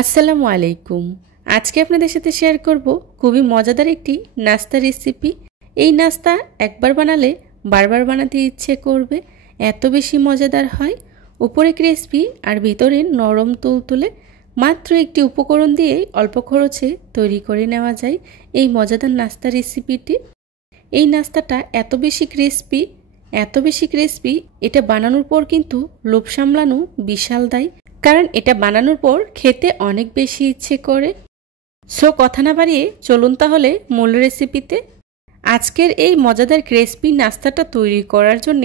আসসালামু আলাইকুম। আজকে আপনাদের সাথে শেয়ার করব খুবই মজাদার একটি নাস্তা রেসিপি। এই নাস্তা একবার বানালে বারবার বানাতে ইচ্ছে করবে, এত বেশি মজাদার হয়। উপরে ক্রিসপি আর ভিতরে নরম তুলতুলে। মাত্র একটি উপকরণ দিয়ে অল্প খরচে তৈরি করে নেওয়া যায় এই মজাদার নাস্তা রেসিপিটি। এই নাস্তাটা এত বেশি ক্রিসপি, এটা বানানোর পর কিন্তু লোভ সামলানো বিশাল দায়, কারণ এটা বানানোর পর খেতে অনেক বেশি ইচ্ছে করে। সো কথা না বাড়িয়ে চলুন তাহলে মূল রেসিপিতে। আজকের এই মজাদার ক্রিসপি নাস্তাটা তৈরি করার জন্য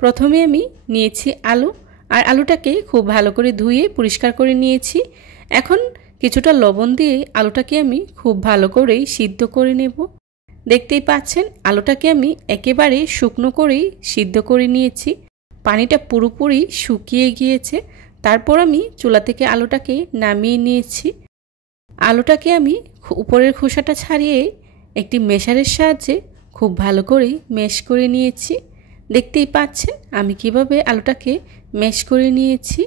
প্রথমে আমি নিয়েছি আলু, আর আলুটাকে খুব ভালো করে ধুয়ে পরিষ্কার করে নিয়েছি। এখন কিছুটা লবণ দিয়ে আলুটাকে আমি খুব ভালো করেই সিদ্ধ করে নেব। দেখতেই পাচ্ছেন আলুটাকে আমি একেবারে শুকনো করেই সিদ্ধ করে নিয়েছি, পানিটা পুরোপুরি শুকিয়ে গিয়েছে। তারপর আমি চুলা থেকে আলুটাকে নামিয়ে নিয়েছি। আলুটাকে আমি উপরের খোসাটা ছাড়িয়ে একটি মেশারের সাহায্যে খুব ভালো করে ম্যাশ করে নিয়েছি। দেখতেই পাচ্ছেন আমি কিভাবে আলুটাকে ম্যাশ করে নিয়েছি।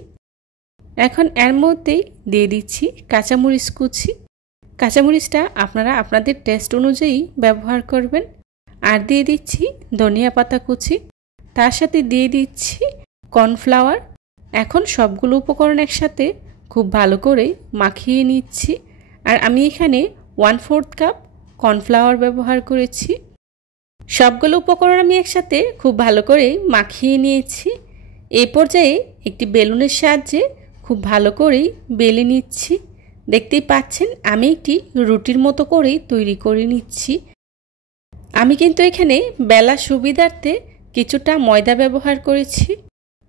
এখন এর মধ্যেই দিয়ে দিচ্ছি কাঁচামরিচ কুচি। কাঁচামরিচটা আপনারা আপনাদের টেস্ট অনুযায়ী ব্যবহার করবেন। আর দিয়ে দিচ্ছি ধনিয়া পাতা কুচি, তার সাথে দিয়ে দিচ্ছি কর্নফ্লাওয়ার। এখন সবগুলো উপকরণ একসাথে খুব ভালো করে মাখিয়ে নিচ্ছি। আর আমি এখানে 1/4 কাপ কর্নফ্লাওয়ার ব্যবহার করেছি। সবগুলো উপকরণ আমি একসাথে খুব ভালো করে মাখিয়ে নিয়েছি। এই পর্যায়ে একটি বেলুনের সাহায্যে খুব ভালো করেই বেলে নিচ্ছি। দেখতেই পাচ্ছেন আমি একটি রুটির মতো করেই তৈরি করে নিচ্ছি। আমি কিন্তু এখানে বেলার সুবিধার্থে কিছুটা ময়দা ব্যবহার করেছি।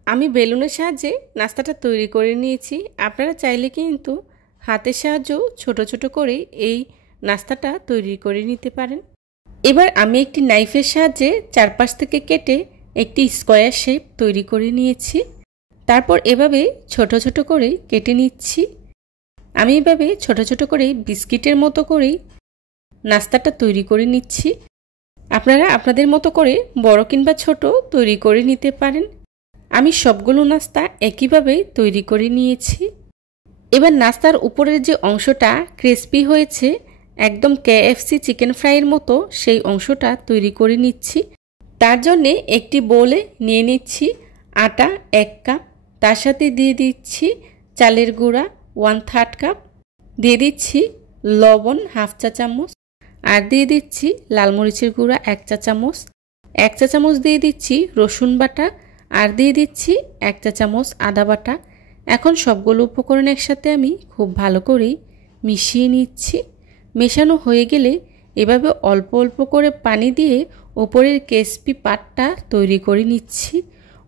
আমি বেলুনের সাহায্যে নাস্তাটা তৈরি করে নিয়েছি। আপনারা চাইলে কিন্তু হাতের সাহায্যেও ছোট ছোট করে এই নাস্তাটা তৈরি করে নিতে পারেন। এবার আমি একটি নাইফের সাহায্যে চারপাশ থেকে কেটে একটি স্কোয়ার শেপ তৈরি করে নিয়েছি। তারপর এভাবে ছোট ছোট করে কেটে নিচ্ছি। আমি এভাবে ছোট ছোট করে বিস্কিটের মতো করেই নাস্তাটা তৈরি করে নিচ্ছি। আপনারা আপনাদের মতো করে বড় কিংবা ছোট তৈরি করে নিতে পারেন। আমি সবগুলো নাস্তা একইভাবে তৈরি করে নিয়েছি। এবার নাস্তার উপরের যে অংশটা ক্রিসপি হয়েছে, একদম KFC চিকেন ফ্রাইয়ের মতো, সেই অংশটা তৈরি করে নিচ্ছি। তার জন্যে একটি বোলে নিয়ে নিচ্ছি আটা 1 কাপ, তার সাথে দিয়ে দিচ্ছি চালের গুঁড়া 1/3 কাপ, দিয়ে দিচ্ছি লবণ 1/2 চা চামচ, আর দিয়ে দিচ্ছি লাল মরিচের গুঁড়া 1 চা চামচ, 1 চা চামচ দিয়ে দিচ্ছি রসুন বাটা, আর দিয়ে দিচ্ছি 1 চা চামচ আদা বাটা। এখন সবগুলো উপকরণ একসাথে আমি খুব ভালো করেই মিশিয়ে নিচ্ছি। মেশানো হয়ে গেলে এভাবে অল্প অল্প করে পানি দিয়ে উপরের ক্রিসপি পাটটা তৈরি করে নিচ্ছি।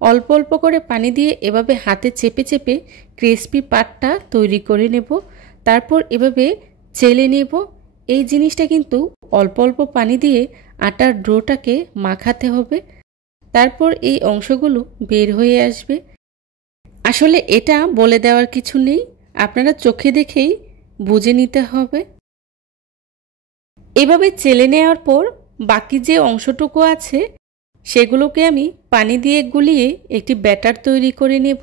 অল্প অল্প করে পানি দিয়ে এভাবে হাতে চেপে চেপে ক্রিসপি পাটটা তৈরি করে নেব। তারপর এভাবে চেলে নেব। এই জিনিসটা কিন্তু অল্প অল্প পানি দিয়ে আটার ডোটাকে মাখাতে হবে। তারপর এই অংশগুলো বের হয়ে আসবে। আসলে এটা বলে দেওয়ার কিছু নেই, আপনারা চোখে দেখেই বুঝে নিতে হবে। এভাবে চেলে নেওয়ার পর বাকি যে অংশটুকু আছে সেগুলোকে আমি পানি দিয়ে গুলিয়ে একটি ব্যাটার তৈরি করে নেব।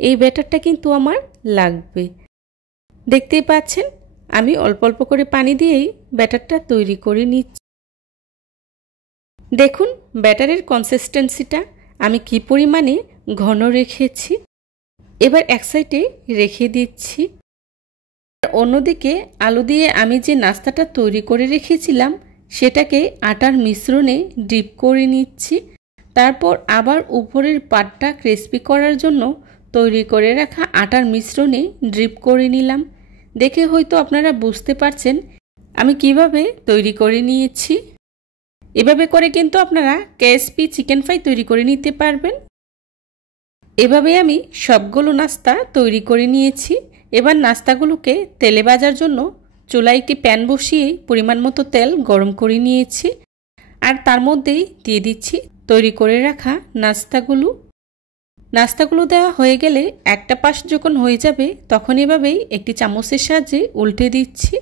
এই ব্যাটারটা কিন্তু আমার লাগবে। দেখতেই পাচ্ছেন আমি অল্প অল্প করে পানি দিয়েই ব্যাটারটা তৈরি করে নিচ্ছি। দেখুন ব্যাটারের কনসিস্টেন্সিটা আমি কি পরিমাণে ঘন রেখেছি। এবার এক সাইডে রেখে দিচ্ছি। অন্যদিকে আলু দিয়ে আমি যে নাস্তাটা তৈরি করে রেখেছিলাম সেটাকে আটার মিশ্রণে ডিপ করে নিচ্ছি। তারপর আবার উপরের পাটটা ক্রিসপি করার জন্য তৈরি করে রাখা আটার মিশ্রণে ড্রিপ করে নিলাম। দেখে হয়তো আপনারা বুঝতে পারছেন আমি কিভাবে তৈরি করে নিয়েছি। এভাবে করে কিন্তু আপনারা KFC চিকেন ফ্রাই তৈরি করে নিতে পারবেন। এভাবে আমি সবগুলো নাস্তা তৈরি করে নিয়েছি। এবার নাস্তাগুলোকে তেলে ভাজার জন্য চুলায় একটি প্যান বসিয়ে পরিমাণ মতো তেল গরম করে নিয়েছি। আর তার মধ্যেই দিয়ে দিচ্ছি তৈরি করে রাখা নাস্তাগুলো দেওয়া হয়ে গেলে একটা পাশ যখন হয়ে যাবে তখন এভাবেই একটি চামচের সাহায্যে উল্টে দিচ্ছি।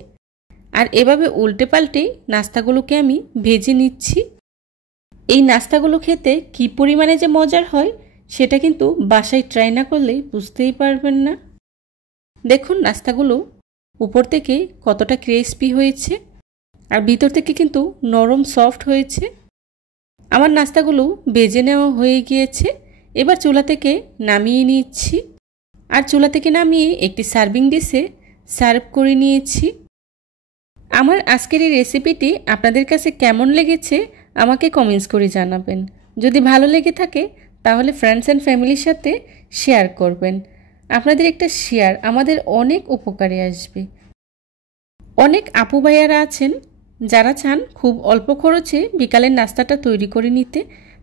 আর এভাবে উল্টে পাল্টে নাস্তাগুলোকে আমি ভেজে নিচ্ছি। এই নাস্তাগুলো খেতে কি পরিমাণে যে মজার হয় সেটা কিন্তু বাসায় ট্রাই না করলে বুঝতেই পারবেন না। দেখুন নাস্তাগুলো উপর থেকে কতটা ক্রিস্পি হয়েছে আর ভিতর থেকে কিন্তু নরম সফট হয়েছে। আমার নাস্তাগুলো বেজে নেওয়া হয়ে গিয়েছে। এবার চুলা থেকে নামিয়ে নিচ্ছি আর চুলা থেকে নামিয়ে একটি সার্ভিং ডিশে সার্ভ করে নিয়েছি। আমার আজকের এই রেসিপিটি আপনাদের কাছে কেমন লেগেছে আমাকে কমেন্টস করে জানাবেন। যদি ভালো লেগে থাকে তাহলে ফ্রেন্ডস অ্যান্ড ফ্যামিলির সাথে শেয়ার করবেন। আপনাদের একটা শেয়ার আমাদের অনেক উপকারে আসবে। অনেক আপু ভাইয়ারা আছেন যারা চান খুব অল্প খরচে বিকালের নাস্তাটা তৈরি করে নিতে।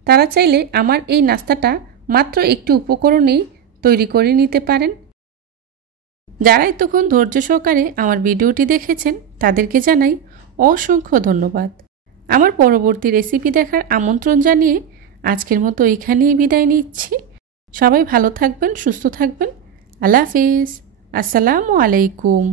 তারা চাইলে আমার এই নাস্তাটা মাত্র একটি উপকরণেই তৈরি করে নিতে পারেন। যারা এতক্ষণ ধৈর্য সহকারে আমার ভিডিওটি দেখেছেন তাদেরকে জানাই অসংখ্য ধন্যবাদ। আমার পরবর্তী রেসিপি দেখার আমন্ত্রণ জানিয়ে আজকের মতো এখানেই বিদায় নিচ্ছি। সবাই ভালো থাকবেন, সুস্থ থাকবেন। আল্লাহ হাফেজ। আসসালামু আলাইকুম।